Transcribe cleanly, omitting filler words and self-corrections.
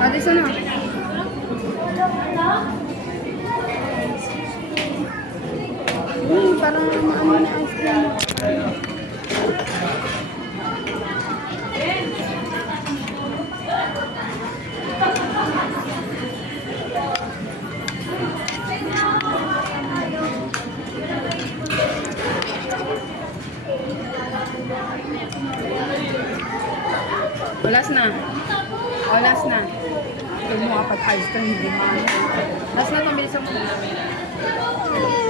Ate, sana? Parang maano na ice cream. Last na. Oh, last na. Ito mo apat ice cream, hindi mo. Last na, pabilis ako.